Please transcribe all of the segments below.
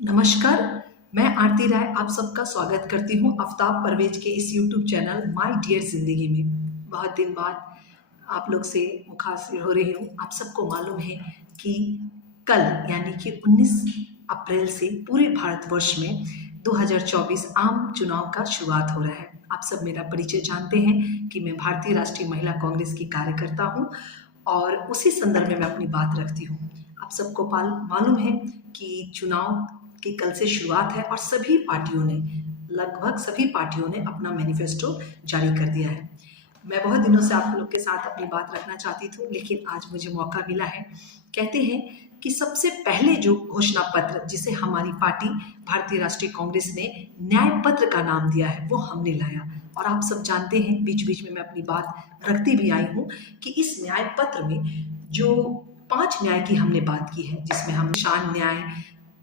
नमस्कार, मैं आरती राय आप सबका स्वागत करती हूँ आफ्ताब परवेज के इस यूट्यूब चैनल माय डियर ज़िंदगी में। बहुत दिन बाद आप लोग से मुखातिब हो रही हूँ। आप सबको मालूम है कि कल यानी कि 19 अप्रैल से पूरे भारतवर्ष में 2024 आम चुनाव का शुरुआत हो रहा है। आप सब मेरा परिचय जानते हैं कि मैं भारतीय राष्ट्रीय महिला कांग्रेस की कार्यकर्ता हूँ और उसी संदर्भ में मैं अपनी बात रखती हूँ। आप सबको मालूम है कि चुनाव की कल से शुरुआत है और लगभग सभी पार्टियों ने अपना मैनिफेस्टो जारी कर दिया है। मैं बहुत दिनों से आप लोग के साथ अपनी बात रखना चाहती थी, लेकिन आज मुझे मौका मिला है। कहते हैं कि सबसे पहले जो घोषणा पत्र जिसे हमारी पार्टी भारतीय राष्ट्रीय कांग्रेस ने न्याय पत्र का नाम दिया है वो हमने लाया। और आप सब जानते हैं, बीच बीच में मैं अपनी बात रखती भी आई हूँ कि इस न्याय पत्र में जो 5 न्याय की हमने बात की है, जिसमें हम किसान न्याय,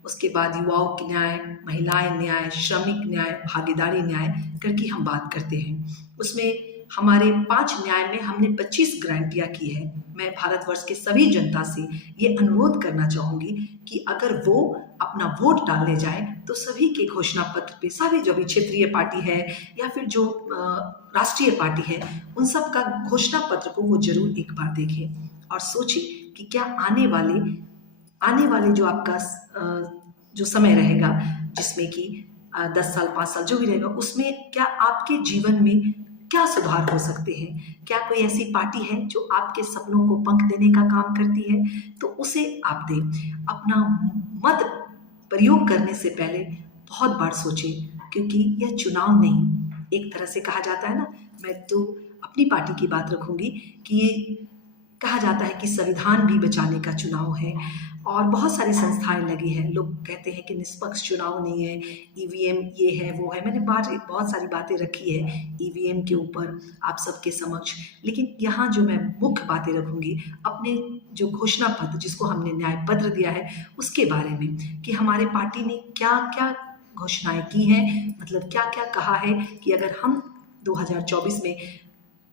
उसके बाद युवाओं की न्याय, महिलाएं न्याय, श्रमिक न्याय, भागीदारी न्याय करके हम बात करते हैं। उसमें हमारे 5 न्याय में हमने 25 गारंटियां की है। मैं भारतवर्ष के सभी जनता से ये अनुरोध करना चाहूँगी कि अगर वो अपना वोट डालने जाए तो सभी के घोषणा पत्र पे सभी जो भी क्षेत्रीय पार्टी है या फिर जो राष्ट्रीय पार्टी है उन सब का घोषणा पत्र को वो जरूर एक बार देखें और सोचें कि क्या आने वाले जो आपका जो समय रहेगा, जिसमें कि 10 साल 5 साल जो भी रहेगा, उसमें क्या आपके जीवन में क्या सुधार हो सकते हैं। क्या कोई ऐसी पार्टी है जो आपके सपनों को पंख देने का काम करती है, तो उसे आप दें। अपना मत प्रयोग करने से पहले बहुत बार सोचें, क्योंकि यह चुनाव नहीं, एक तरह से कहा जाता है ना, मैं तो अपनी पार्टी की बात रखूंगी कि ये कहा जाता है कि संविधान भी बचाने का चुनाव है और बहुत सारी संस्थाएं लगी हैं। लोग कहते हैं कि निष्पक्ष चुनाव नहीं है, ईवीएम ये है वो है। मैंने बहुत सारी बातें रखी है ईवीएम के ऊपर आप सबके समक्ष, लेकिन यहाँ जो मैं मुख्य बातें रखूंगी अपने जो घोषणा पत्र जिसको हमने न्याय पत्र दिया है उसके बारे में, कि हमारे पार्टी ने क्या क्या घोषणाएं की हैं, मतलब क्या क्या कहा है कि अगर हम 2024 में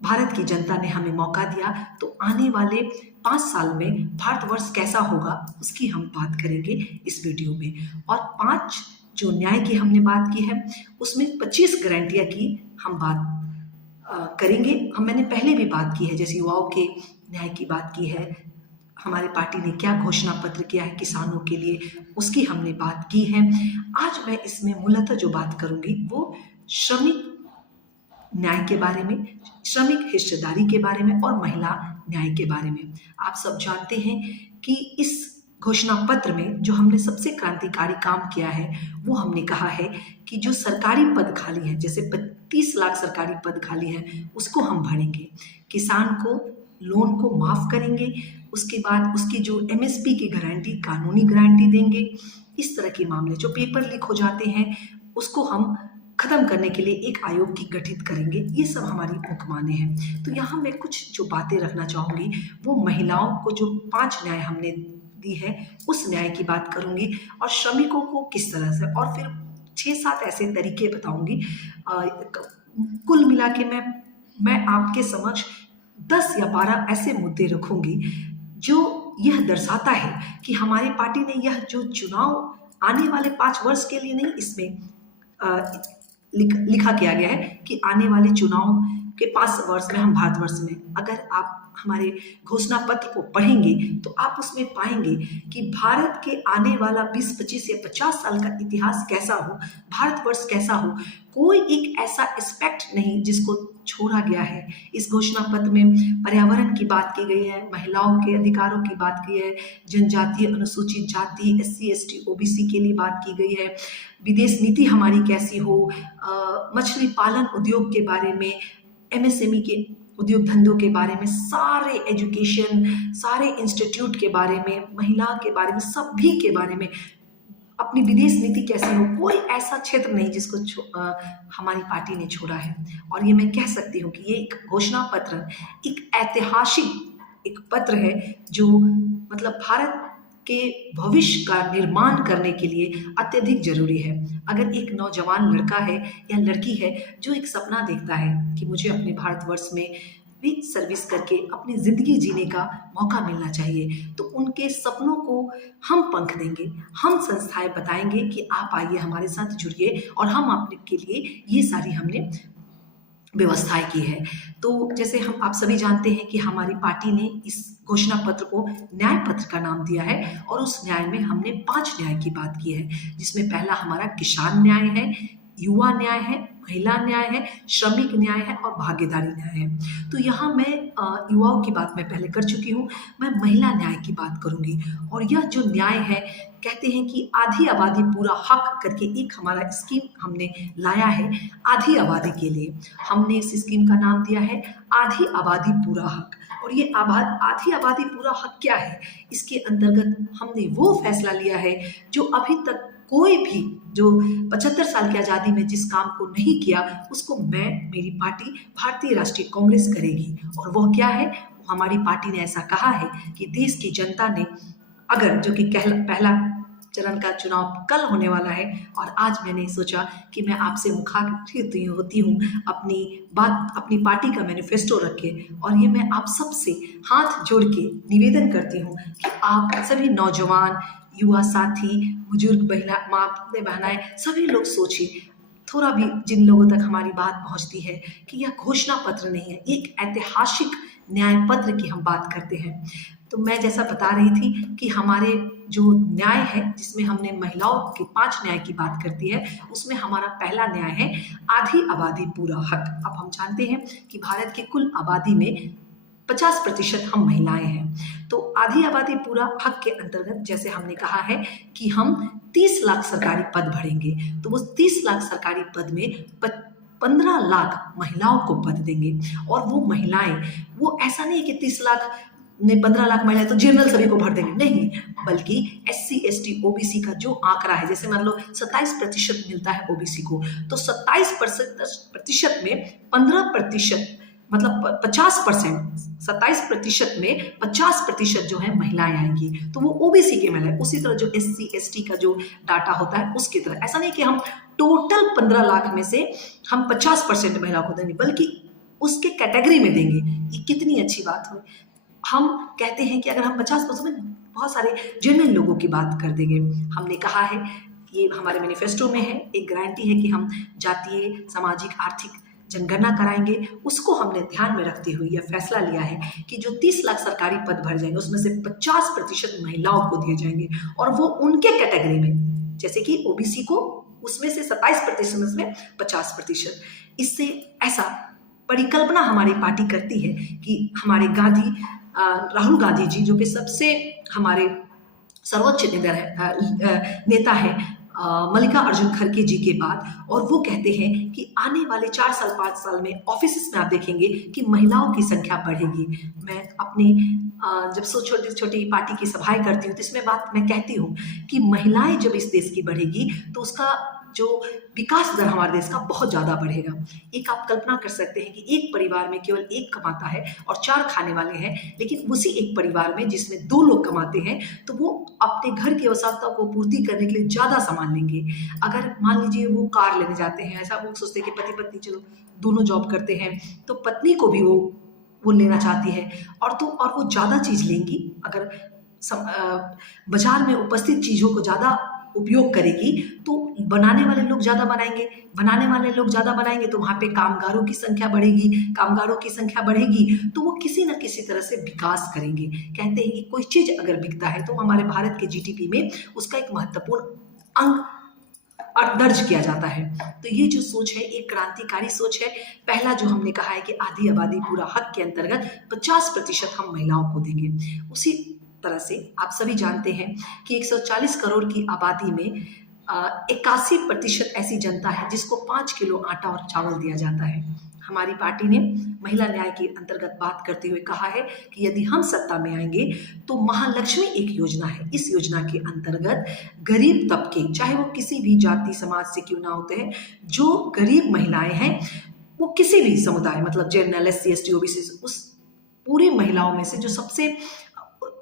भारत की जनता ने हमें मौका दिया तो आने वाले 5 साल में भारतवर्ष कैसा होगा उसकी हम बात करेंगे इस वीडियो में। और 5 जो न्याय की हमने बात की है उसमें 25 गारंटियां की हम बात करेंगे। मैंने पहले भी बात की है, जैसे युवाओं के न्याय की बात की है, हमारी पार्टी ने क्या घोषणा पत्र किया है किसानों के लिए उसकी हमने बात की है। आज मैं इसमें मूलतः जो बात करूंगी वो श्रमिक न्याय के बारे में, श्रमिक हिस्सेदारी के बारे में और महिला न्याय के बारे में। आप सब जानते हैं कि इस घोषणा पत्र में जो हमने सबसे क्रांतिकारी काम किया है वो हमने कहा है कि जो सरकारी पद खाली हैं, जैसे 32 लाख सरकारी पद खाली हैं, उसको हम भरेंगे। किसान को लोन को माफ करेंगे, उसके बाद उसकी जो एमएसपी की गारंटी, कानूनी गारंटी देंगे। इस तरह के मामले जो पेपर लीक हो जाते हैं उसको हम खत्म करने के लिए एक आयोग की गठित करेंगे। ये सब हमारी मुख्य माने हैं। तो यहाँ मैं कुछ जो बातें रखना चाहूँगी वो महिलाओं को जो 5 न्याय हमने दी है उस न्याय की बात करूँगी और श्रमिकों को किस तरह से, और फिर 6-7 ऐसे तरीके बताऊँगी। कुल मिला के मैं आपके समक्ष 10 या 12 ऐसे मुद्दे रखूँगी जो यह दर्शाता है कि हमारी पार्टी ने यह जो चुनाव आने वाले 5 वर्ष के लिए नहीं, इसमें लिखा किया गया है कि आने वाले चुनाव के 5 वर्ष में हम भारतवर्ष में, अगर आप हमारे घोषणा पत्र को पढ़ेंगे तो आप उसमें पाएंगे कि भारत के आने वाला 20, 25 या 50 साल का इतिहास कैसा हो, भारतवर्ष कैसा हो, कोई एक ऐसा एस्पेक्ट नहीं जिसको छोड़ा गया है। इस घोषणा पत्र में पर्यावरण की बात की गई है, महिलाओं के अधिकारों की बात की है, जनजातीय अनुसूचित जाति, SC ST OBC के लिए बात की गई है, विदेश नीति हमारी कैसी हो, मछली पालन उद्योग के बारे में, MSME के उद्योग धंधों के बारे में, सारे एजुकेशन, सारे इंस्टीट्यूट के बारे में, महिला के बारे में, सभी के बारे में, अपनी विदेश नीति कैसी हो। कोई ऐसा क्षेत्र नहीं जिसको हमारी पार्टी ने छोड़ा है। और ये मैं कह सकती हूँ कि ये एक घोषणा पत्र एक ऐतिहासिक एक पत्र है जो मतलब भारत के भविष्य का निर्माण करने के लिए अत्यधिक जरूरी है। अगर एक नौजवान लड़का है या लड़की है जो एक सपना देखता है कि मुझे अपने भारतवर्ष में भी सर्विस करके अपनी ज़िंदगी जीने का मौका मिलना चाहिए। तो उनके सपनों को हम पंख देंगे, हम संस्थाएँ बताएँगे कि आप आइए हमारे साथ जुड़िए और हम आपके लिए ये सारी हमने व्यवस्थाएँ की है। तो जैसे हम आप सभी जानते हैं कि हमारी पार्टी ने इस घोषणा पत्र को न्याय पत्र का नाम दिया है और उस न्याय में हमने 5 न्याय की बात की है, जिसमें पहला हमारा किसान न्याय है, युवा न्याय है, महिला न्याय है, श्रमिक न्याय है और भागीदारी न्याय है। तो यहाँ मैं युवाओं की बात मैं पहले कर चुकी हूँ, मैं महिला न्याय की बात करूँगी। और यह जो न्याय है, कहते हैं कि आधी आबादी पूरा हक करके एक हमारा स्कीम हमने लाया है आधी आबादी के लिए। हमने इस स्कीम का नाम दिया है आधी आबादी पूरा हक। और ये आधी आबादी पूरा हक क्या है? इसके अंतर्गत हमने वो फैसला लिया है जो अभी तक कोई भी जो 75 साल की आज़ादी में जिस काम को नहीं किया, उसको मेरी पार्टी भारतीय राष्ट्रीय कांग्रेस करेगी। और वह क्या है? हमारी पार्टी ने ऐसा कहा है कि देश की जनता ने अगर जो कि पहला चरण का चुनाव कल होने वाला है और आज मैंने सोचा कि मैं आपसे मुखातिब होती हूँ अपनी पार्टी का मैनिफेस्टो रख के, और ये मैं आप सबसे हाथ जोड़ के निवेदन करती हूँ कि आप सभी नौजवान, युवा साथी, बुजुर्ग माँ बहनाएं सभी लोग सोचिए, थोड़ा भी जिन लोगों तक हमारी बात पहुँचती है कि यह घोषणा पत्र नहीं है, एक ऐतिहासिक न्याय पत्र की हम बात करते हैं। तो मैं जैसा बता रही थी कि हमारे जो न्याय है, जिसमें हमने महिलाओं के 5 न्याय की बात करती है, उसमें हमारा पहला न्याय है आधी आबादी पूरा हक। अब हम जानते हैं कि भारत की कुल आबादी में 50% हम महिलाएं हैं। तो आधी आबादी पूरा हक के अंतर्गत जैसे हमने कहा है कि हम 30 लाख सरकारी पद भरेंगे, तो वो 30 लाख सरकारी पद में 15 लाख महिलाओं को पद देंगे। और वो महिलाएं, वो ऐसा नहीं है कि 30 लाख ने 15 लाख महिलाएं तो जनरल सभी को भर देंगे, नहीं, बल्कि SC ST OBC का जो आंकड़ा है, जैसे मान लो 27% मिलता है OBC को, तो 27% में 15%, मतलब 50%, 27% में 50% जो है महिलाएं आएंगी, तो वो OBC के महिलाएं। उसी तरह जो SC ST का जो डाटा होता है उसकी तरह, ऐसा नहीं कि हम टोटल 15 लाख में से हम 50% महिलाओं को देंगे, बल्कि उसके कैटेगरी में देंगे। ये कितनी अच्छी बात हो। हम कहते हैं कि अगर हम 50% में बहुत सारे जेन्युइन लोगों की बात कर देंगे। हमने कहा है, ये हमारे मैनिफेस्टो में है, एक गारंटी है कि हम जातीय, सामाजिक, आर्थिक जनगणना कराएंगे। उसको हमने ध्यान में रखते हुए यह फैसला लिया है कि जो 30 लाख सरकारी पद भर जाएंगे उसमें से 50% महिलाओं को दिए जाएंगे, और वो उनके कैटेगरी में, जैसे कि OBC को उसमें से 27% में 50%। इससे ऐसा परिकल्पना हमारी पार्टी करती है कि हमारे राहुल गांधी जी, जो कि सबसे हमारे सर्वोच्च नेता है मल्लिकार्जुन खड़गे जी के बाद, और वो कहते हैं कि आने वाले 4 साल 5 साल में ऑफिस में आप देखेंगे कि महिलाओं की संख्या बढ़ेगी। मैं अपनी जब छोटी छोटी पार्टी की सभाएं करती हूँ तो इसमें बात मैं कहती हूँ कि महिलाएं जब इस देश की बढ़ेगी तो उसका जो विकास दर हमारे देश का बहुत ज़्यादा बढ़ेगा। एक आप कल्पना कर सकते हैं कि एक परिवार में केवल एक कमाता है और 4 खाने वाले हैं, लेकिन उसी एक परिवार में जिसमें 2 लोग कमाते हैं तो वो अपने घर की आवश्यकताओं को पूर्ति करने के लिए ज़्यादा सामान लेंगे। अगर मान लीजिए वो कार लेने जाते हैं, ऐसा वो सोचते हैं कि पति पत्नी चलो दोनों जॉब करते हैं, तो पत्नी को भी वो लेना चाहती है, और वो ज़्यादा चीज़ लेंगी। अगर बाजार में उपस्थित चीज़ों को ज़्यादा उपयोग करेगी तो बनाने वाले लोग ज़्यादा बनाएंगे तो वहाँ पे कामगारों की संख्या बढ़ेगी तो वो किसी न किसी तरह से विकास करेंगे। कहते हैं कि कोई चीज़ अगर बिकता है तो हमारे भारत के GDP में उसका एक महत्वपूर्ण अंक दर्ज किया जाता है। तो ये जो सोच है, एक क्रांतिकारी सोच है। पहला जो हमने कहा है कि आधी आबादी पूरा हक के अंतर्गत 50% हम महिलाओं को देंगे। उसी तरह से आप सभी जानते हैं कि 140 करोड़ की आबादी में 81% ऐसी जनता है जिसको 5 किलो आटा और चावल दिया जाता है। हमारी पार्टी ने महिला न्याय के अंतर्गत बात करते हुए कहा है कि यदि हम सत्ता में आएंगे तो महालक्ष्मी एक योजना है, इस योजना के अंतर्गत गरीब तबके, चाहे वो किसी भी जाति समाज से क्यों ना होते हैं, जो गरीब महिलाएं हैं, वो किसी भी समुदाय, मतलब जनरल, SC ST OBC, उस पूरी महिलाओं में से जो सबसे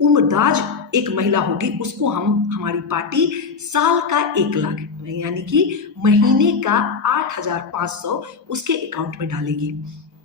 उम्रदाज एक महिला होगी उसको हमारी पार्टी साल का 1 लाख यानी कि महीने का 8,500 उसके अकाउंट में डालेगी।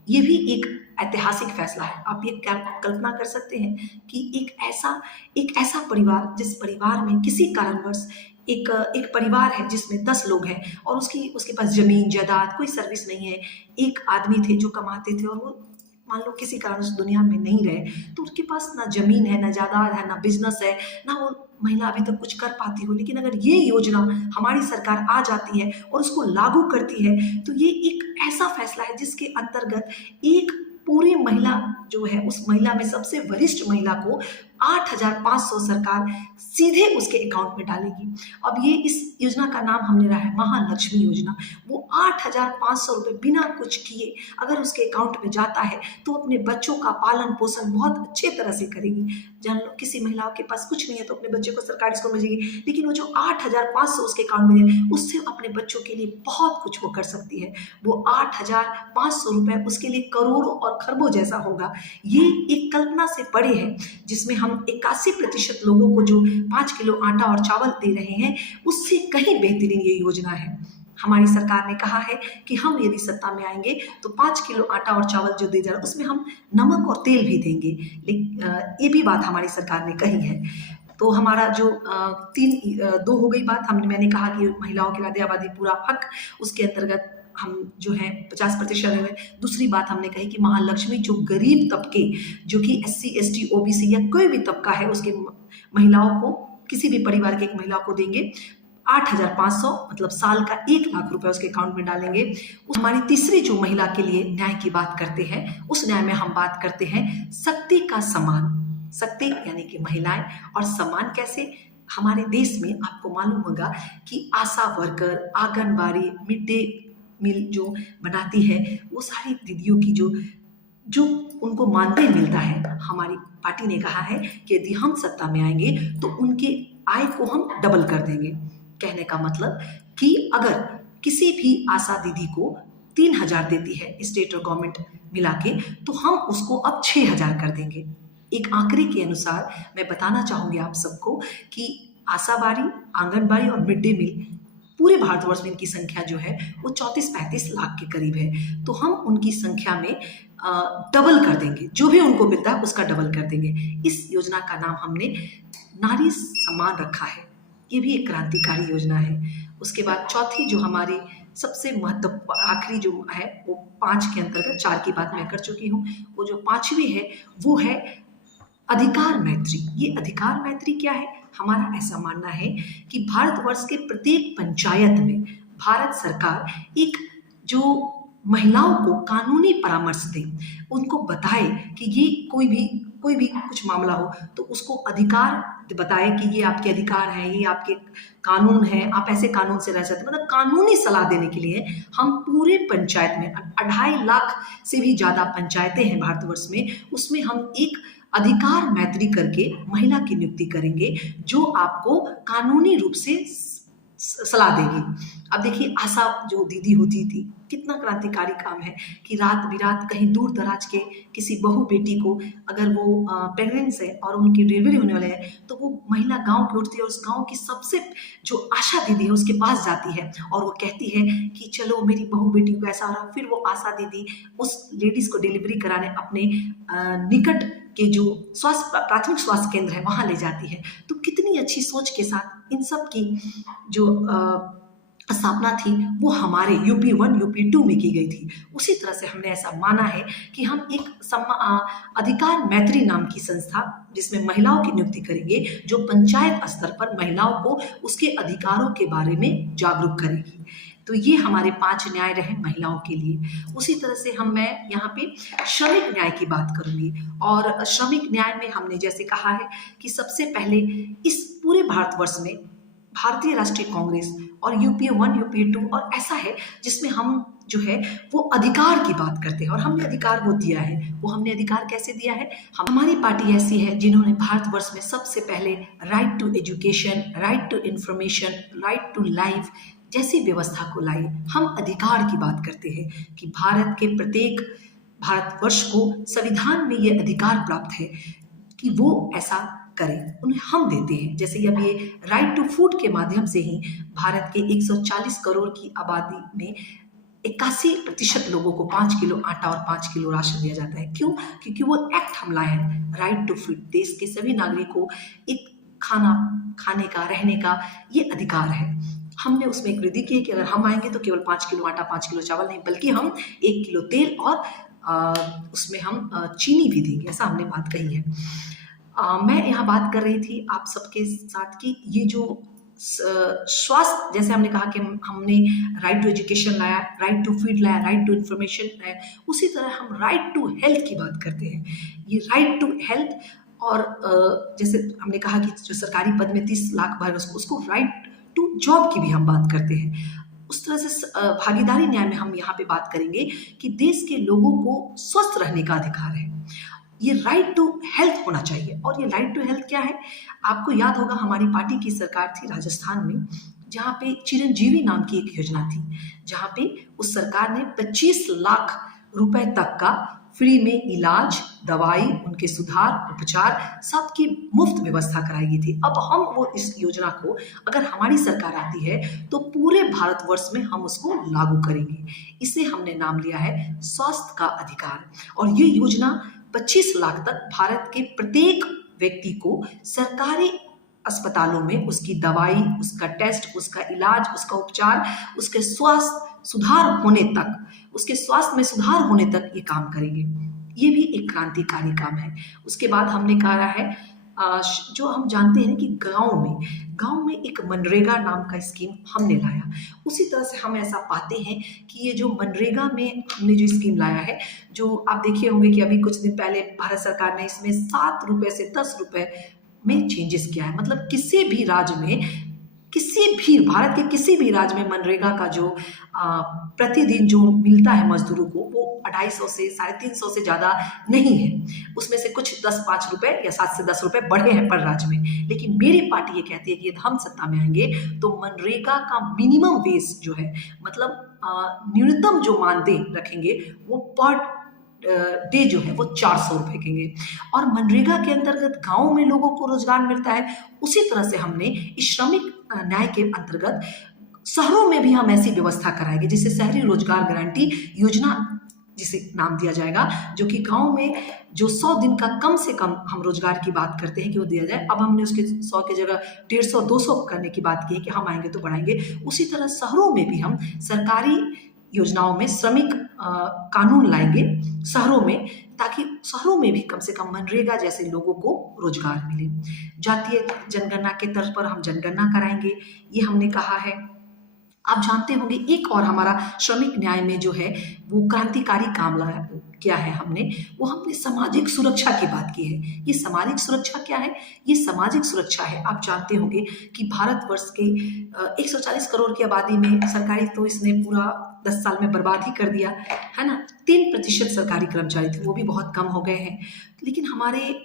ये भी एक ऐतिहासिक फैसला है। आप ये क्या कल्पना कर सकते हैं कि एक ऐसा परिवार, जिस परिवार में किसी कारणवश एक एक परिवार है जिसमें 10 लोग हैं और उसके पास ज़मीन जायदाद कोई सर्विस नहीं है। एक आदमी थे जो कमाते थे और वो मान लो किसी कारण उस दुनिया में नहीं रहे, तो उसके पास ना ज़मीन है, ना जायदाद है, ना बिज़नेस है, ना वो महिला अभी तक कुछ कर पाती हो। लेकिन अगर ये योजना हमारी सरकार आ जाती है और उसको लागू करती है, तो ये एक ऐसा फैसला है जिसके अंतर्गत एक पूरी महिला जो है, उस महिला में सबसे वरिष्ठ महिला को 8,500 सरकार सीधे उसके अकाउंट में डालेगी। अब ये इस योजना का नाम हमने रहा है महालक्ष्मी योजना। वो 8,500 रुपये बिना कुछ किए अगर उसके अकाउंट में जाता है तो अपने बच्चों का पालन पोषण बहुत अच्छे तरह से करेगी। जान लो किसी महिलाओं के पास कुछ नहीं है तो अपने बच्चे को सरकारी स्कूल में भेजेगी, लेकिन वो जो 8,500 उसके अकाउंट में है उससे अपने बच्चों के लिए बहुत कुछ वो कर सकती है। वो 8,500 रुपये उसके लिए करोड़ों और खरबों जैसा होगा। ये एक कल्पना से परे है, जिसमें हम 81% लोगों को जो 5 किलो आटा और चावल दे रहे हैं, उससे कहीं बेहतरीन ये योजना है। हमारी सरकार ने कहा है कि हम यदि सत्ता में आएंगे तो 5 किलो आटा और चावल जो दे जा रहा है उसमें हम नमक और तेल भी देंगे। लेकिन ये भी बात हमारी सरकार ने कही है। तो हमारा जो दो हो गई बात। मैंने कहा कि महिलाओं के लिए आबादी पूरा हक, उसके अंतर्गत हम जो है 50% है। दूसरी बात हमने कही कि महालक्ष्मी जो गरीब तबके, जो कि SC ST OBC या कोई भी तबका है, उसके महिलाओं को, किसी भी परिवार के एक महिला को देंगे 8,500, मतलब साल का 1 लाख रुपए उसके अकाउंट में डालेंगे। हमारी तीसरी जो महिला के लिए न्याय की बात करते हैं, उस न्याय में हम बात करते हैं शक्ति का सम्मान। शक्ति यानी कि महिलाएं, और सम्मान कैसे? हमारे देश में आपको मालूम होगा कि ASHA worker, anganwadi, mid day meal जो बनाती है, वो सारी दीदियों की जो उनको मानदेय मिलता है, हमारी पार्टी ने कहा है कि यदि हम सत्ता में आएंगे तो उनके आय को हम डबल कर देंगे। कहने का मतलब कि अगर किसी भी आशा दीदी को 3,000 देती है स्टेट और गवर्नमेंट मिला के, तो हम उसको अब 6,000 कर देंगे। एक आंकड़े के अनुसार मैं बताना चाहूँगी आप सबको कि आशाबाड़ी, आंगनबाड़ी और मिड डे मील पूरे भारतवर्ष में इनकी संख्या जो है वो 34-35 लाख के करीब है। तो हम उनकी संख्या में डबल कर देंगे, जो भी उनको मिलता है उसका डबल कर देंगे। इस योजना का नाम हमने नारी सम्मान रखा है। ये भी एक क्रांतिकारी योजना है। उसके बाद चौथी जो हमारी सबसे आखिरी जो है, वो 5 के अंतर्गत 4 की बात मैं कर चुकी हूँ। वो जो 5वीं है वो है अधिकार मैत्री। ये अधिकार मैत्री क्या है? हमारा ऐसा मानना है कि भारतवर्ष के प्रत्येक पंचायत में भारत सरकार एक जो महिलाओं को कानूनी परामर्श दे, उनको बताए कि ये कोई भी कुछ मामला हो तो उसको अधिकार बताए कि ये आपके अधिकार हैं, ये आपके कानून हैं, आप ऐसे कानून से रह सकते, मतलब कानूनी सलाह देने के लिए हम पूरे पंचायत में 2.5 लाख से भी ज़्यादा पंचायतें हैं भारतवर्ष में, उसमें हम एक अधिकार मैत्री करके महिला की नियुक्ति करेंगे जो आपको कानूनी रूप से सलाह देगी। अब देखिए, आशा जो दीदी होती थी, कितना क्रांतिकारी काम है कि रात बिरात कहीं दूर दराज के किसी बहू बेटी को अगर वो प्रेगनेंस है और उनकी डिलीवरी होने वाले है, तो वो महिला गांव की उठती है और उस गांव की सबसे जो आशा दीदी है उसके पास जाती है और वो कहती है कि चलो मेरी बहू बेटी को ऐसा हो रहा। फिर वो आशा दीदी उस लेडीज़ को डिलीवरी कराने अपने निकट के जो प्राथमिक स्वास्थ्य केंद्र है वहाँ ले जाती है। तो कितनी अच्छी सोच के साथ इन सब की जो स्थापना थी वो हमारे UP 1 UP 2 में की गई थी। उसी तरह से हमने ऐसा माना है कि हम एक अधिकार मैत्री नाम की संस्था, जिसमें महिलाओं की नियुक्ति करेंगे, जो पंचायत स्तर पर महिलाओं को उसके अधिकारों के बारे में जागरूक करेगी। तो ये हमारे 5 न्याय रहे महिलाओं के लिए। उसी तरह से मैं यहाँ पे श्रमिक न्याय की बात करूँगी। और श्रमिक न्याय में हमने जैसे कहा है कि सबसे पहले इस पूरे भारतवर्ष में भारतीय राष्ट्रीय कांग्रेस और UP 1 UP 2 और ऐसा है जिसमें हम जो है वो अधिकार की बात करते हैं, और हमने अधिकार वो दिया है। वो हमने अधिकार कैसे दिया है? हमारी पार्टी ऐसी है जिन्होंने भारतवर्ष में सबसे पहले right to education, right to information, right to life जैसी व्यवस्था को लाई। हम अधिकार की बात करते हैं कि भारत के प्रत्येक भारतवर्ष को संविधान में ये अधिकार प्राप्त है कि वो ऐसा करें, उन्हें हम देते हैं। जैसे अब ये राइट टू फूड के माध्यम से ही भारत के 140 करोड़ की आबादी में 81% लोगों को 5 किलो आटा और 5 किलो राशन दिया जाता है। क्यों? क्योंकि वो एक्ट हम लाए हैं, राइट टू फूड। देश के सभी नागरिकों को एक खाना खाने का, रहने का ये अधिकार है। हमने उसमें एक वृद्धि की है कि अगर हम आएंगे तो केवल 5 किलो आटा, 5 किलो चावल नहीं, बल्कि हम 1 किलो तेल और उसमें हम चीनी भी देंगे, ऐसा हमने बात कही है। मैं यहाँ बात कर रही थी आप सबके साथ कि ये जो स्वास्थ्य, जैसे हमने कहा कि हमने राइट टू एजुकेशन लाया, राइट टू फीड लाया, राइट टू इंफॉर्मेशन लाया, उसी तरह हम राइट टू हेल्थ की बात करते हैं। ये राइट टू हेल्थ और जैसे हमने कहा कि जो सरकारी पद में 30 लाख भर उसको राइट टू जॉब की भी हम बात करते हैं। उस तरह से भागीदारी न्याय में हम यहाँ पे बात करेंगे कि देश के लोगों को स्वस्थ रहने का अधिकार है। ये राइट टू हेल्थ होना चाहिए। और ये राइट टू हेल्थ क्या है? आपको याद होगा हमारी पार्टी की सरकार थी राजस्थान में, जहाँ पे चिरंजीवी नाम की एक योजना थी, जहाँ पे उस सरकार ने 25 लाख रुपए तक का फ्री में इलाज, दवाई, उनके सुधार, उपचार सबकी मुफ्त व्यवस्था कराई गई थी। अब हम वो इस योजना को, अगर हमारी सरकार आती है तो पूरे भारतवर्ष में हम उसको लागू करेंगे। इसे हमने नाम लिया है स्वास्थ्य का अधिकार। और ये योजना 25 लाख तक भारत के प्रत्येक व्यक्ति को सरकारी अस्पतालों में उसकी दवाई, उसका टेस्ट, उसका इलाज, उसका उपचार, उसके स्वास्थ्य सुधार होने तक, उसके स्वास्थ्य में सुधार होने तक ये काम करेंगे। ये भी एक क्रांतिकारी काम है। उसके बाद हमने कहा है जो हम जानते हैं कि गांव में एक मनरेगा नाम का स्कीम हमने लाया। उसी तरह से हम ऐसा पाते हैं कि ये जो मनरेगा में हमने जो स्कीम लाया है, जो आप देखे होंगे कि अभी कुछ दिन पहले भारत सरकार ने इसमें 7 रुपए से 10 रुपए में चेंजेस किया है। मतलब किसी भी राज्य में, भारत के किसी भी राज्य में मनरेगा का जो प्रतिदिन जो मिलता है मजदूरों को, वो 250 से 350 से ज़्यादा नहीं है। उसमें से कुछ 10-5 रुपए या 7 से 10 रुपए बढ़े हैं पर राज्य में। लेकिन मेरी पार्टी ये कहती है कि यदि हम सत्ता में आएंगे तो मनरेगा का मिनिमम वेज जो है, मतलब न्यूनतम जो मानदेय रखेंगे, वो पर डे जो है वो 400 रुपए देंगे। और मनरेगा के अंतर्गत गांव में लोगों को रोजगार मिलता है, उसी तरह से हमने इस श्रमिक न्याय के अंतर्गत शहरों में भी हम ऐसी व्यवस्था कराएंगे, जिसे शहरी रोजगार गारंटी योजना जिसे नाम दिया जाएगा, जो कि गांव में जो 100 दिन का कम से कम हम रोजगार की बात करते हैं कि वो दिया जाए, अब हमने उसके 100 की जगह 150-200 करने की बात की है कि हम आएंगे तो बढ़ाएंगे। उसी तरह शहरों में भी हम सरकारी योजनाओं में श्रमिक कानून लाएंगे शहरों में, ताकि शहरों में भी कम से कम मनरेगा जैसे लोगों को रोजगार मिले। जातीय जनगणना के तर्ज पर हम जनगणना कराएंगे, ये हमने कहा है। आप जानते होंगे एक और हमारा श्रमिक न्याय में जो है वो क्रांतिकारी काम लाया क्या है हमने सामाजिक सुरक्षा की बात की है। ये सामाजिक सुरक्षा क्या है? ये सामाजिक सुरक्षा है, आप जानते होंगे कि भारतवर्ष के 140 करोड़ की आबादी में सरकारी तो इसने पूरा 10 साल में बर्बाद ही कर दिया है ना। 3% सरकारी कर्मचारी थे, वो भी बहुत कम हो गए हैं। लेकिन हमारे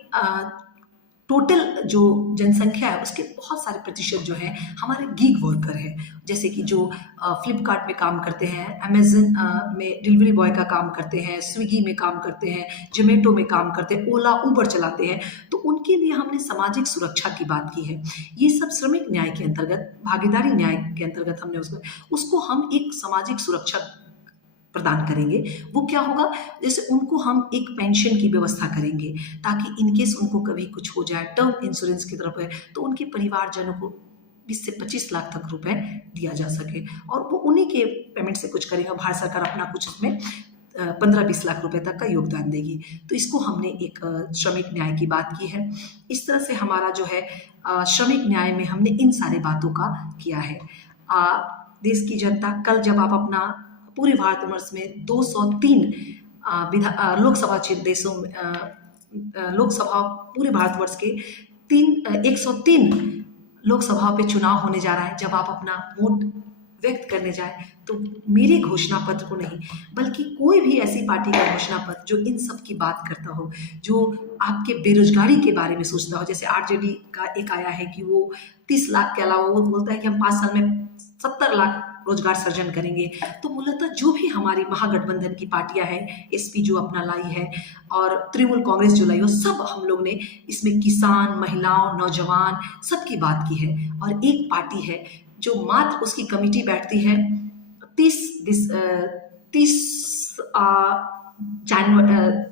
टोटल जो जनसंख्या है उसके बहुत सारे प्रतिशत जो है हमारे गीग वर्कर है, जैसे कि जो फ्लिपकार्ट में काम करते हैं, अमेजन में डिलीवरी बॉय का काम करते हैं, स्विगी में काम करते हैं, जोमेटो में काम करते हैं, ओला उबर चलाते हैं। तो उनके लिए हमने सामाजिक सुरक्षा की बात की है। ये सब श्रमिक न्याय के अंतर्गत, भागीदारी न्याय के अंतर्गत हमने उसको हम एक सामाजिक सुरक्षा प्रदान करेंगे। वो क्या होगा? जैसे उनको हम एक पेंशन की व्यवस्था करेंगे, ताकि इनकेस उनको कभी कुछ हो जाए, टर्म इंश्योरेंस की तरफ है, तो उनके परिवारजनों को 20 से 25 लाख तक रुपए दिया जा सके, और वो उन्हीं के पेमेंट से कुछ करेगा। भारत सरकार अपना कुछ उसमें 15-20 लाख रुपए तक का योगदान देगी। तो इसको हमने एक श्रमिक न्याय की बात की है। इस तरह से हमारा जो है श्रमिक न्याय में हमने इन सारे बातों का किया है। देश की जनता, कल जब आप अपना पूरे भारतवर्ष में 203 लोकसभा क्षेत्र देशों में लोकसभा पूरे भारतवर्ष के 103 लोकसभा पे चुनाव होने जा रहा है। जब आप अपना वोट व्यक्त करने जाए तो मेरे घोषणा पत्र को नहीं, बल्कि कोई भी ऐसी पार्टी का घोषणा पत्र जो इन सब की बात करता हो, जो आपके बेरोजगारी के बारे में सोचता हो। जैसे आरजेडी का एक आया है कि वो 30 लाख के अलावा वो बोलता है कि हम 5 साल में 70 लाख रोजगार सर्जन करेंगे। तो मूलतः जो भी हमारी महागठबंधन की पार्टियां हैं, एसपी जो अपना लाई है और तृणमूल कांग्रेस जो लाई हो, सब हम लोग ने इसमें किसान, महिलाओं, नौजवान सबकी बात की है। और एक पार्टी है जो मात्र उसकी कमेटी बैठती है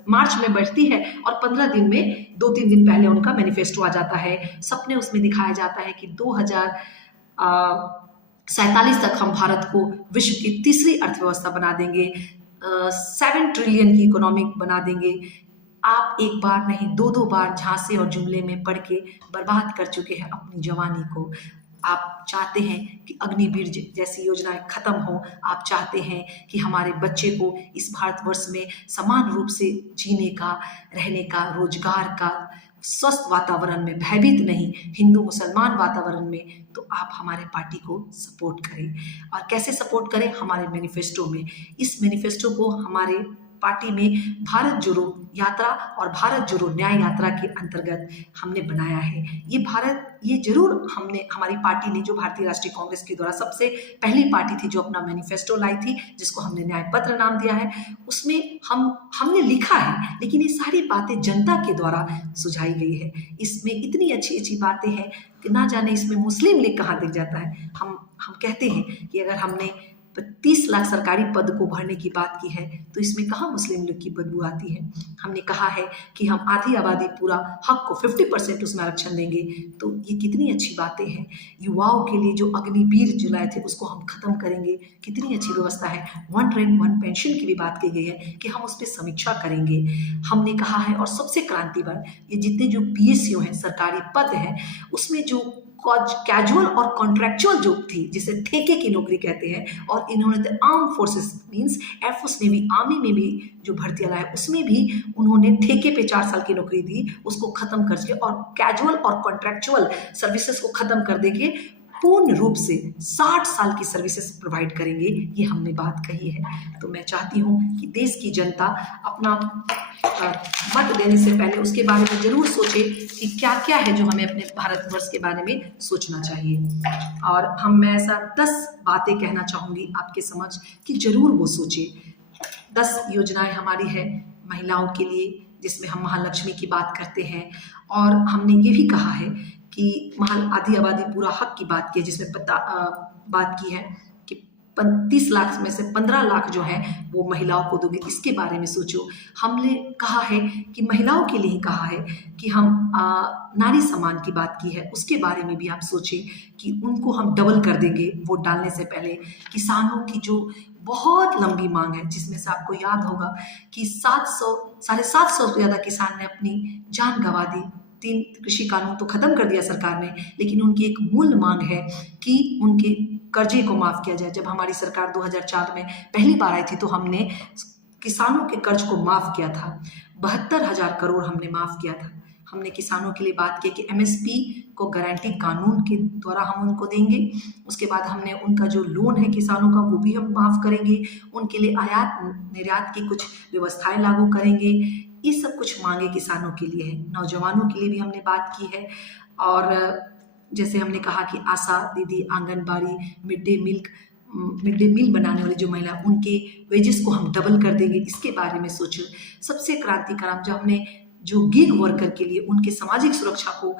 मार्च में बढ़ती है और 15 दिन में 2-3 दिन पहले उनका मैनिफेस्टो आ जाता है। सपने उसमें दिखाया जाता है कि 2047 तक हम भारत को विश्व की तीसरी अर्थव्यवस्था बना देंगे, 7 ट्रिलियन की इकोनॉमिक बना देंगे। आप एक बार नहीं 2-2 बार झांसे और जुमले में पढ़ के बर्बाद कर चुके हैं अपनी जवानी को। आप चाहते हैं कि अग्निवीर जैसी योजनाएं खत्म हो, आप चाहते हैं कि हमारे बच्चे को इस भारतवर्ष में समान रूप से जीने का, रहने का, रोजगार का, स्वस्थ वातावरण में, भयभीत नहीं, हिंदू मुसलमान वातावरण में। तो आप हमारे पार्टी को सपोर्ट करें। और कैसे सपोर्ट करें? हमारे मैनिफेस्टो में। इस मैनिफेस्टो को हमारे पार्टी में भारत जोड़ो यात्रा और भारत जोड़ो न्याय यात्रा के अंतर्गत हमने बनाया है। ये जरूर हमने, हमारी पार्टी ने, जो भारतीय राष्ट्रीय कांग्रेस के द्वारा सबसे पहली पार्टी थी जो अपना मैनिफेस्टो लाई थी, जिसको हमने न्याय पत्र नाम दिया है, उसमें हमने लिखा है, लेकिन ये सारी बातें जनता के द्वारा सुझाई गई है। इसमें इतनी अच्छी अच्छी बातें हैं कि ना जाने इसमें मुस्लिम लीग कहाँ दिख जाता है। हम कहते हैं कि अगर हमने 30 लाख सरकारी पद को भरने की बात की है तो इसमें कहाँ मुस्लिम लीग की बदबू आती है। हमने कहा है कि हम आधी आबादी पूरा हक को 50% उसमें आरक्षण देंगे, तो ये कितनी अच्छी बातें हैं। युवाओं के लिए जो अग्निवीर जलाए थे उसको हम खत्म करेंगे, कितनी अच्छी व्यवस्था है। 1 रैंक 1 पेंशन की भी बात की गई है कि हम उस पर समीक्षा करेंगे। हमने कहा है, और सबसे क्रांति बार, ये जितने जो PSU हैं, सरकारी पद हैं, उसमें जो कैजुअल और कॉन्ट्रैक्चुअल जो थी, जिसे ठेके की नौकरी कहते हैं, और इन्होंने arm forces means air force navy army में भी जो भर्तियां लाए उसमें भी उन्होंने ठेके पे 4 साल की नौकरी दी, उसको खत्म करके और कैजुअल और कॉन्ट्रैक्चुअल सर्विसेज को खत्म कर देंगे, पूर्ण रूप से 60 साल की सर्विसेज प्रोवाइड करेंगे। ये हमने बात कही है। तो मैं चाहती हूँ कि देश की जनता अपना मत देने से पहले उसके बारे में जरूर सोचे कि क्या क्या है जो हमें अपने भारतवर्ष के बारे में सोचना चाहिए। और मैं ऐसा 10 बातें कहना चाहूँगी आपके समझ कि जरूर वो सोचे। 10 योजनाएं हमारी है महिलाओं के लिए, जिसमें हम महालक्ष्मी की बात करते हैं, और हमने ये भी कहा है कि आधी आबादी पूरा हक की बात की है, जिसमें बात की है कि 30 लाख में से 15 लाख जो है वो महिलाओं को दोगे। इसके बारे में सोचो। हमने कहा है कि महिलाओं के लिए ही कहा है कि हम नारी सम्मान की बात की है, उसके बारे में भी आप सोचें कि उनको हम डबल कर देंगे वोट डालने से पहले। किसानों की जो बहुत लंबी मांग है, जिसमें से आपको याद होगा कि 750 से ज़्यादा किसान ने अपनी जान गंवा दी। 3 कृषि कानून तो खत्म कर दिया सरकार ने, लेकिन उनकी एक मूल मांग है कि उनके कर्जे को माफ किया जाए। जब हमारी सरकार 2004 में पहली बार आई थी तो हमने किसानों के कर्ज को माफ किया था, 72,000 करोड़ हमने माफ किया था। हमने किसानों के लिए बात की कि MSP को गारंटी कानून के द्वारा हम उनको देंगे। उसके बाद हमने उनका जो लोन है किसानों का वो भी हम माफ करेंगे। उनके लिए आयात निर्यात की कुछ व्यवस्थाएं लागू करेंगे। ये सब कुछ मांगे किसानों के लिए है। नौजवानों के लिए भी हमने बात की है, और जैसे हमने कहा कि आशा दीदी, आंगनबाड़ी, मिड डे मील बनाने वाली जो महिला, उनके वेजेस को हम डबल कर देंगे। इसके बारे में सोचो। सबसे क्रांतिकारी जो हमने जो गिग वर्कर के लिए उनके सामाजिक सुरक्षा को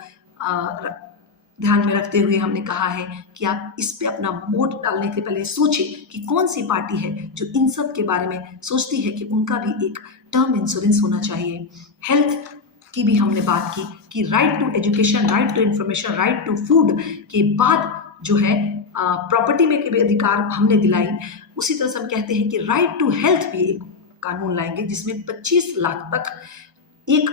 ध्यान में रखते हुए हमने कहा है कि आप इस पे अपना वोट डालने से पहले सोचें कि कौन सी पार्टी है जो इन सब के बारे में सोचती है कि उनका भी एक टर्म इंश्योरेंस होना चाहिए। हेल्थ की भी हमने बात की कि right to education, right to information, right to food के बाद जो है प्रॉपर्टी में के भी अधिकार हमने दिलाई। उसी तरह से हम कहते हैं कि राइट टू हेल्थ भी एक कानून लाएंगे, जिसमें 25 लाख तक एक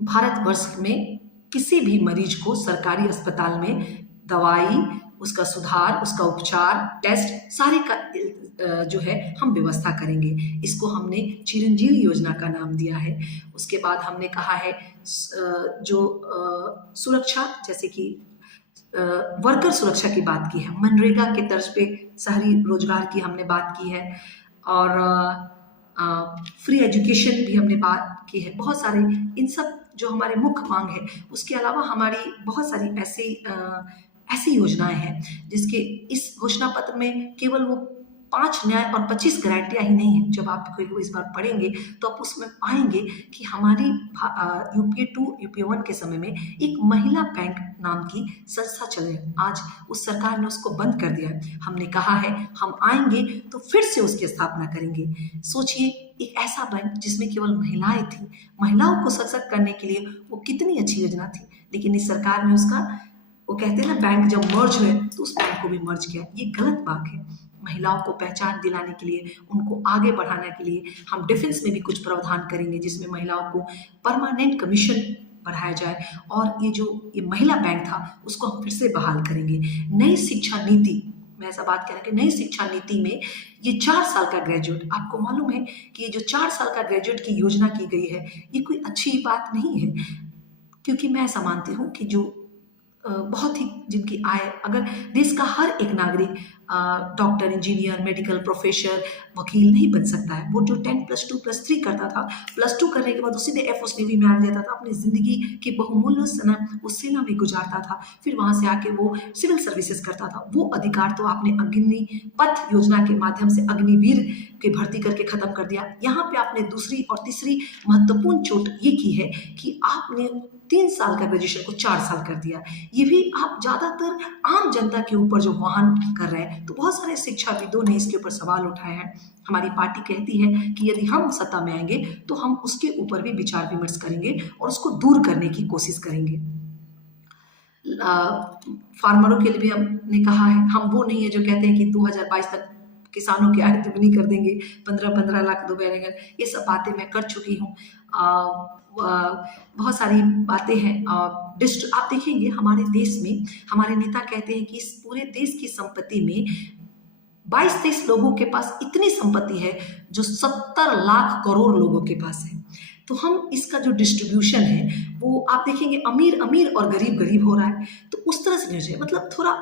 भारतवर्ष में किसी भी मरीज को सरकारी अस्पताल में दवाई, उसका सुधार, उसका उपचार, टेस्ट सारे का जो है हम व्यवस्था करेंगे। इसको हमने चिरंजीवी योजना का नाम दिया है। उसके बाद हमने कहा है जो सुरक्षा, जैसे कि वर्कर सुरक्षा की बात की है, मनरेगा के तर्ज पे शहरी रोजगार की हमने बात की है, और फ्री एजुकेशन भी हमने बात की है। बहुत सारे इन सब जो हमारे मुख्य मांग है। उसके अलावा हमारी बहुत सारी ऐसी योजनाएं हैं जिसके इस घोषणा पत्र में केवल वो 5 न्याय और 25 गारंटियाँ ही नहीं हैं। जब आप को इस बार पढ़ेंगे तो आप उसमें पाएँगे कि हमारी यूपीए 2, यूपीए 1 के समय में एक महिला बैंक नाम की संस्था चले। आज उस सरकार ने उसको बंद कर दिया है। हमने कहा है हम आएँगे तो फिर से उसकी स्थापना करेंगे। सोचिए, एक ऐसा बैंक जिसमें केवल महिलाएँ थीं, महिलाओं को सशक्त करने के लिए वो कितनी अच्छी योजना थी, लेकिन इस सरकार ने उसका, वो कहते हैं ना, बैंक जब मर्ज हुए तो उस बैंक को भी मर्ज किया। ये गलत बात है। महिलाओं को पहचान दिलाने के लिए, उनको आगे बढ़ाने के लिए हम डिफेंस में भी कुछ प्रावधान करेंगे, जिसमें महिलाओं को परमानेंट कमीशन बढ़ाया जाए, और ये महिला बैंक था उसको हम फिर से बहाल करेंगे। नई शिक्षा नीति, मैं ऐसा बात कह रहा कि नई शिक्षा नीति में ये 4 साल का ग्रेजुएट, आपको मालूम है कि ये जो 4 साल का ग्रेजुएट की योजना की गई है, ये कोई अच्छी बात नहीं है, क्योंकि मैं ऐसा मानती हूँ कि जो बहुत ही जिनकी आय, अगर देश का हर एक नागरिक डॉक्टर, इंजीनियर, मेडिकल प्रोफेसर, वकील नहीं बन सकता है। वो जो 10+2+3 करता था, +2 करने के बाद वो सीधे एयरफोर्स नेवी में आ जाता था, अपनी ज़िंदगी की बहुमूल्य समय वो सेना में गुजारता था, फिर वहाँ से आके वो सिविल सर्विसेज करता था। वो अधिकार तो आपने अग्निपथ योजना के माध्यम से अग्निवीर की भर्ती करके ख़त्म कर दिया। यहाँ पे आपने दूसरी और तीसरी महत्वपूर्ण चोट ये की है कि आपने 3 साल का ग्रेजुएशन को 4 साल कर दिया। ये भी आप ज़्यादातर आम जनता के ऊपर जो वहन कर रहे हैं, तो बहुत सारे शिक्षाविदों ने इसके ऊपर सवाल उठाए हैं। हमारी पार्टी कहती है कि यदि हम सत्ता में आएंगे तो हम उसके ऊपर भी विचार विमर्श करेंगे और उसको दूर करने की कोशिश करेंगे। फार्मरों के लिए भी हमने कहा है, हम वो नहीं है जो कहते हैं कि 2022 तक किसानों की आय दुगनी कर देंगे, 15-15 लाख दो बैरंगन, ये सब बातें मैं कर चुकी हूँ। बहुत सारी बातें हैं। आप देखेंगे हमारे देश में हमारे नेता कहते हैं कि इस पूरे देश की संपत्ति में 22-23 लोगों के पास इतनी संपत्ति है जो 70 लाख करोड़ लोगों के पास है। तो हम इसका जो डिस्ट्रीब्यूशन है वो आप देखेंगे अमीर अमीर और गरीब गरीब हो रहा है, तो उस तरह से नहीं चाहिए, मतलब थोड़ा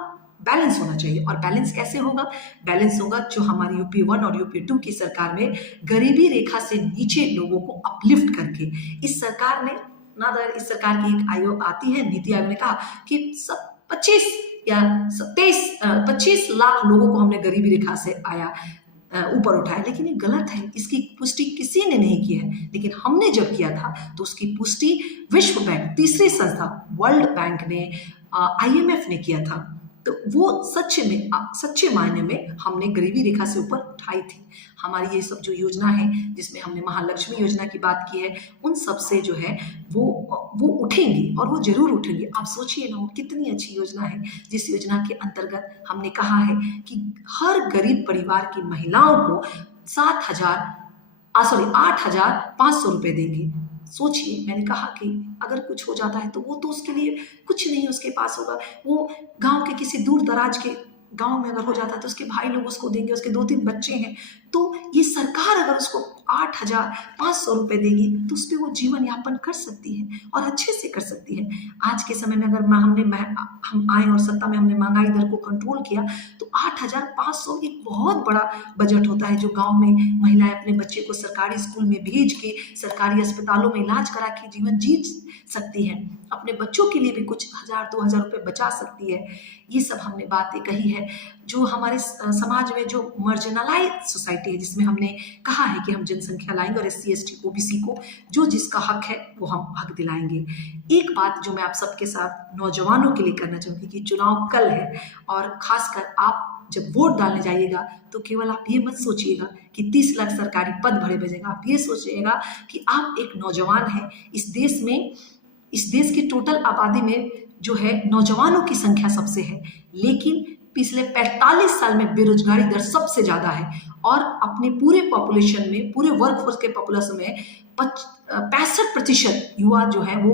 बैलेंस होना चाहिए। और बैलेंस कैसे होगा? बैलेंस होगा जो हमारी यूपी 1 और यूपी 2 की सरकार में गरीबी रेखा से नीचे लोगों को अपलिफ्ट करके, इस सरकार ने इस सरकार की एक आयोग आती है, नीति आयोग ने कहा कि 25 लाख लोगों को हमने गरीबी रेखा से ऊपर उठाया, लेकिन ये गलत है। इसकी पुष्टि किसी ने नहीं की है, लेकिन हमने जब किया था तो उसकी पुष्टि विश्व बैंक, तीसरी संस्था वर्ल्ड बैंक ने, IMF ने किया था। तो वो सच्चे मायने में हमने गरीबी रेखा से ऊपर उठाई थी। हमारी ये सब जो योजना है, जिसमें हमने महालक्ष्मी योजना की बात की है, उन सब से जो है वो उठेंगी, और वो जरूर उठेंगी। आप सोचिए ना, वो कितनी अच्छी योजना है, जिस योजना के अंतर्गत हमने कहा है कि हर गरीब परिवार की महिलाओं को 8,500 रुपये देंगे। सोचिए, मैंने कहा कि अगर कुछ हो जाता है तो वो तो उसके लिए कुछ नहीं उसके पास होगा। वो गांव के किसी दूर दराज के गांव में अगर हो जाता है तो उसके भाई लोग उसको देंगे, उसके 2-3 बच्चे हैं। तो ये सरकार अगर उसको 8,500 रुपये देगी तो उस पर वो जीवन यापन कर सकती है और अच्छे से कर सकती है। आज के समय में अगर हम आए और सत्ता में हमने महंगाई दर को कंट्रोल किया तो 8,500 एक बहुत बड़ा बजट होता है, जो गांव में महिलाएं अपने बच्चे को सरकारी स्कूल में भेज के, सरकारी अस्पतालों में इलाज करा के जीवन जी सकती है, अपने बच्चों के लिए भी कुछ 1,000-2,000 रुपये बचा सकती है। ये सब हमने बातें कही है। जो हमारे समाज में जो मार्जिनलाइज सोसाइटी है, जिसमें हमने कहा है कि हम जनसंख्या लाएंगे और SC ST OBC को जो जिसका हक है वो हम हक दिलाएंगे। एक बात जो मैं आप सबके साथ नौजवानों के लिए करना चाहूँगी कि चुनाव कल है, और खासकर आप जब वोट डालने जाइएगा तो केवल आप ये मत सोचिएगा कि 30 लाख सरकारी पद भरे भेजेगा। आप ये सोचिएगा कि आप एक नौजवान हैं। इस देश की टोटल आबादी में जो है नौजवानों की संख्या सबसे है, लेकिन पिछले 45 साल में बेरोजगारी दर सबसे ज़्यादा है, और अपने पूरे पॉपुलेशन में, पूरे वर्कफोर्स के पॉपुलेशन में 65% युवा जो है वो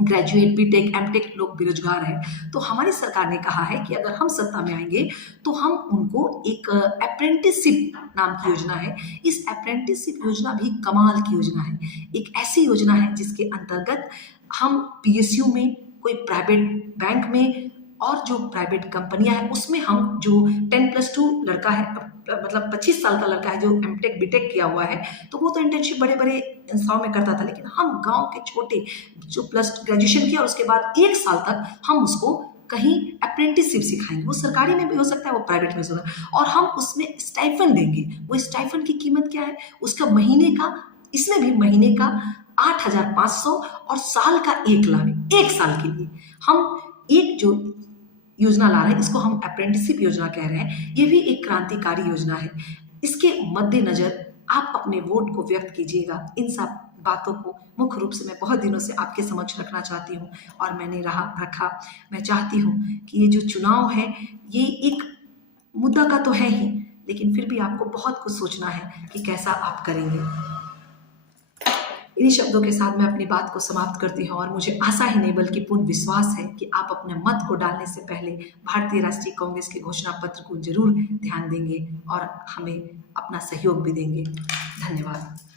ग्रेजुएट, बीटेक, एमटेक लोग बेरोजगार हैं। तो हमारी सरकार ने कहा है कि अगर हम सत्ता में आएंगे तो हम उनको एक अप्रेंटिसशिप नाम की योजना है। इस अप्रेंटिसशिप योजना भी कमाल की योजना है। एक ऐसी योजना है जिसके अंतर्गत हम PSU में, कोई प्राइवेट बैंक में, और जो प्राइवेट कंपनियां हैं उसमें हम जो 10+2 लड़का है, मतलब 25 साल का लड़का है जो एमटेक बीटेक किया हुआ है, तो वो तो इंटर्नशिप बड़े बड़े संस्थाओं में करता था, लेकिन हम गांव के छोटे जो प्लस ग्रेजुएशन किया और उसके बाद 1 साल तक हम उसको कहीं अप्रेंटिसशिप सिखाएंगे, वो सरकारी में भी हो सकता है, वो प्राइवेट में हो सकता है, और हम उसमें स्टाइफन देंगे। वो स्टाइफन की कीमत क्या है, उसका महीने का, इसमें भी महीने का 8,500 और साल का 1 लाख, 1 साल के लिए। हम एक जो योजना ला रहे हैं, इसको हम अप्रेंटिसशिप योजना कह रहे हैं। ये भी एक क्रांतिकारी योजना है। इसके मद्देनजर आप अपने वोट को व्यक्त कीजिएगा। इन सब बातों को मुख्य रूप से मैं बहुत दिनों से आपके समक्ष रखना चाहती हूँ, और मैंने रखा। मैं चाहती हूँ कि ये जो चुनाव है, ये एक मुद्दा का तो है ही, लेकिन फिर भी आपको बहुत कुछ सोचना है कि कैसा आप करेंगे। इन्हीं शब्दों के साथ मैं अपनी बात को समाप्त करती हूँ, और मुझे आशा ही नहीं बल्कि पूर्ण विश्वास है कि आप अपने मत को डालने से पहले भारतीय राष्ट्रीय कांग्रेस के घोषणा पत्र को जरूर ध्यान देंगे और हमें अपना सहयोग भी देंगे। धन्यवाद।